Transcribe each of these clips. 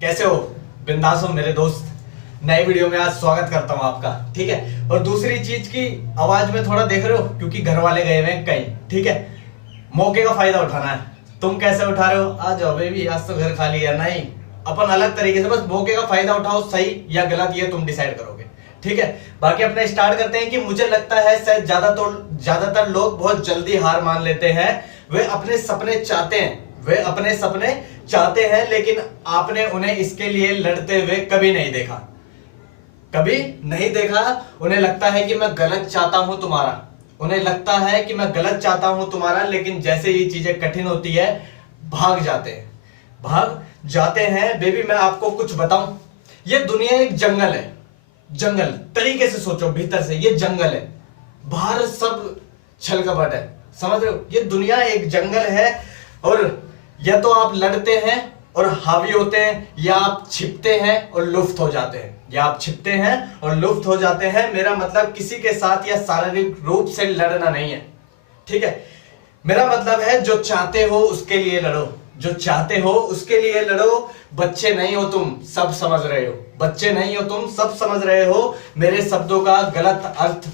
कैसे हो? बिंदास हो मेरे दोस्त? नए वीडियो में आज स्वागत करता हूं आपका। ठीक है, और दूसरी चीज की आवाज में थोड़ा देख रहे हो क्योंकि घर वाले गए हुए हैं कहीं। ठीक है, मौके का फायदा उठाना है। तुम कैसे उठा रहे हो? आ जाओ बेबी, आज तो घर खाली है। नहीं, अपन अलग तरीके से, बस मौके का फायदा उठाओ। सही या गलत ये तुम डिसाइड करोगे। ठीक है, बाकी अपने स्टार्ट करते हैं कि मुझे लगता है शायद ज्यादातर लोग बहुत जल्दी हार मान लेते हैं। वे अपने सपने चाहते हैं, लेकिन आपने उन्हें इसके लिए लड़ते हुए कभी नहीं देखा। उन्हें लगता है कि मैं गलत चाहता हूं तुम्हारा, लेकिन जैसे ही चीजें कठिन होती है भाग जाते हैं। बेबी मैं आपको कुछ बताऊं, ये दुनिया एक जंगल है। जंगल तरीके से सोचो, भीतर से ये जंगल है, बाहर सब छल कपट है। समझ रहे हो? ये दुनिया एक जंगल है, और या तो आप लड़ते हैं और हावी होते हैं, या आप छिपते हैं और लुप्त हो जाते हैं। मेरा मतलब किसी के साथ या शारीरिक रूप से लड़ना नहीं है। ठीक है, मेरा मतलब है जो चाहते हो उसके लिए लड़ो। बच्चे नहीं हो तुम, सब समझ रहे हो। मेरे शब्दों का गलत अर्थ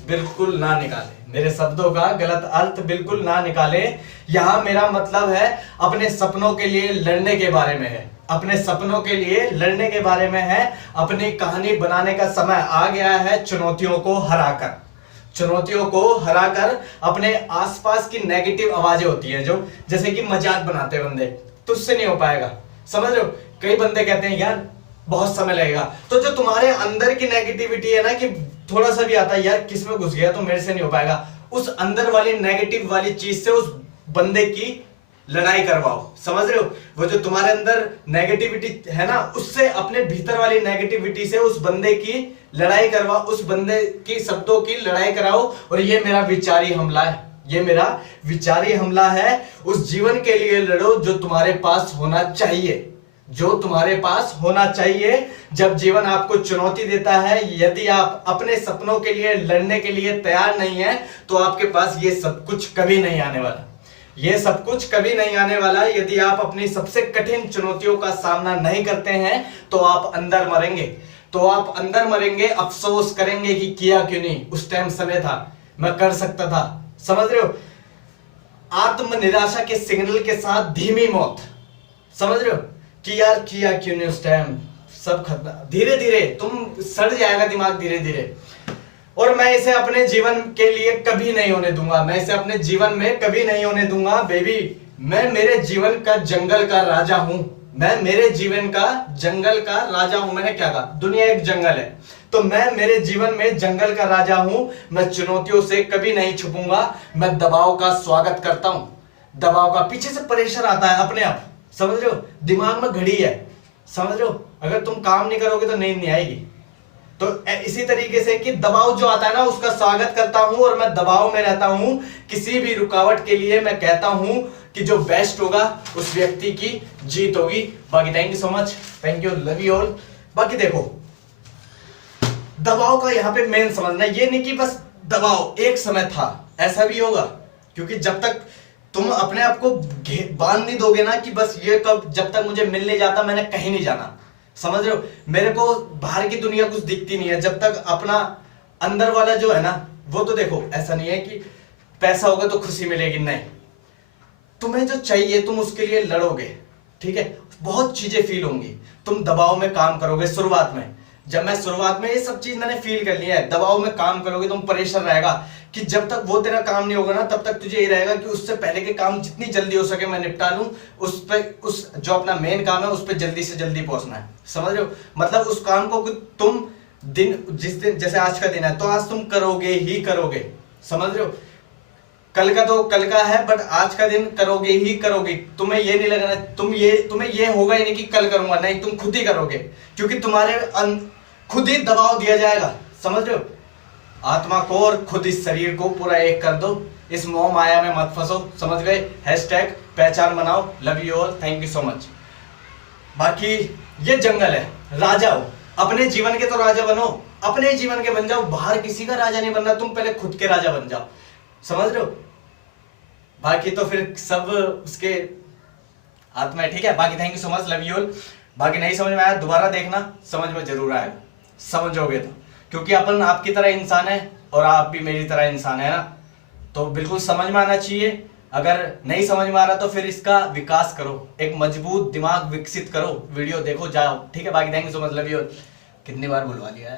बिल्कुल ना निकाले। यहां मेरा मतलब है अपने सपनों के लिए लड़ने के बारे में है। अपनी कहानी बनाने का समय आ गया है। चुनौतियों को हराकर अपने आसपास की नेगेटिव आवाजें होती हैं, जो जैसे कि मजाक बनाते हैं बंदे, तुझसे नहीं हो पाएगा। समझ रहे हो? कई बंदे कहते हैं यार बहुत समय लगेगा, तो जो तुम्हारे अंदर की नेगेटिविटी है ना, कि थोड़ा सा भी आता है यार किस में घुस गया तो मेरे से नहीं हो पाएगा, उस अंदर वाली नेगेटिव वाली चीज से उस बंदे की लड़ाई करवाओ। समझ रहे हो? वो जो तुम्हारे अंदर नेगेटिविटी है ना, उससे, अपने भीतर वाली नेगेटिविटी से उस बंदे की लड़ाई करवाओ, उस बंदे की शब्दों की लड़ाई कराओ। और ये मेरा विचारी हमला है। उस जीवन के लिए लड़ो जो तुम्हारे पास होना चाहिए। जब जीवन आपको चुनौती देता है, यदि आप अपने सपनों के लिए लड़ने के लिए तैयार नहीं है, तो आपके पास ये सब कुछ कभी नहीं आने वाला। यदि आप अपनी सबसे कठिन चुनौतियों का सामना नहीं करते हैं, तो आप अंदर मरेंगे। अफसोस करेंगे कि किया क्यों नहीं, उस टाइम समय था, मैं कर सकता था। समझ रहे हो? आत्म निराशा के सिग्नल के साथ धीमी मौत। समझ रहे हो कि यार किया क्यों नहीं उस टाइम, सब खत्म। धीरे धीरे तुम सड़ जाएगा दिमाग, धीरे धीरे। और मैं इसे अपने जीवन के लिए कभी नहीं होने दूंगा। बेबी मैं मेरे जीवन का जंगल का राजा हूं। मैंने क्या कहा? दुनिया एक जंगल है, तो मैं मेरे जीवन में जंगल का राजा हूं। मैं चुनौतियों से कभी नहीं छुपूंगा। मैं दबाव का स्वागत करता हूं। पीछे से प्रेशर आता है अपने आप। समझ रहे हो? दिमाग में घड़ी है। समझ रहे हो? अगर तुम काम नहीं करोगे तो नींद नहीं आएगी। तो इसी तरीके से कि दबाव जो आता है ना, उसका स्वागत करता हूं, और मैं दबाव में रहता हूं। किसी भी रुकावट के लिए मैं कहता हूं कि जो बेस्ट होगा उस व्यक्ति की जीत होगी। बाकी thank you so much, thank you, love you all. बाकी देखो, दबाव का यहाँ पे मेन समझना, ये नहीं कि बस दबाव एक समय था, ऐसा भी होगा। क्योंकि जब तक तुम अपने आप को बांध नहीं दोगे ना कि बस ये कब, जब तक मुझे मिलने जाता मैंने कहीं नहीं जाना। समझ रहे हो? मेरे को बाहर की दुनिया कुछ दिखती नहीं है जब तक अपना अंदर वाला जो है ना, वो तो देखो, ऐसा नहीं है कि पैसा होगा तो खुशी मिलेगी, नहीं। तुम्हें जो चाहिए तुम उसके लिए लड़ोगे। ठीक है, बहुत चीजें फील होंगी, तुम दबाव में काम करोगे। शुरुआत में ये सब चीज मैंने फील कर लिया है। दबाव में काम करोगे, तुम प्रेशर रहेगा कि जब तक वो तेरा काम नहीं होगा ना, तब तक तुझे ये रहेगा कि उससे पहले के काम जितनी जल्दी हो सके मैं निपटा लूं। उस जो अपना मेन काम है उस पर जल्दी से जल्दी पहुंचना है। समझ रहे हो? मतलब उस काम को तुम जिस दिन, जैसे आज का दिन है तो आज तुम करोगे ही करोगे। समझ रहे हो? कल का तो कल का है, बट आज का दिन करोगे ही करोगे। तुम्हें ये नहीं लगना, तुम्हें ये होगा ही नहीं कि कल करूंगा, नहीं, तुम खुद ही करोगे, क्योंकि तुम्हारे खुद ही दबाव दिया जाएगा। समझ रहे हो? आत्मा को और खुद इस शरीर को पूरा एक कर दो। इस मोह माया में मत फंसो। समझ गए? हैशटैग पहचान बनाओ। Love you all, thank you so much. बाकी ये जंगल है, राजा हो अपने जीवन के, तो राजा बनो, अपने जीवन के बन जाओ। बाहर किसी का राजा नहीं बनना, तुम पहले खुद के राजा बन जाओ। समझ रहे हो? बाकी तो फिर सब उसके हाथ में। ठीक है, बाकी thank you so much, love you all. बाकी नहीं समझ में आया दोबारा देखना, समझ में जरूर आएगा, समझोगे तो, क्योंकि अपन आपकी तरह इंसान है और आप भी मेरी तरह इंसान है ना, तो बिल्कुल समझ में आना चाहिए। अगर नहीं समझ में आ रहा तो फिर इसका विकास करो, एक मजबूत दिमाग विकसित करो, वीडियो देखो, जाओ, ठीक है। बाकी thank you so much, love you. कितनी बार बुलवा लिया है।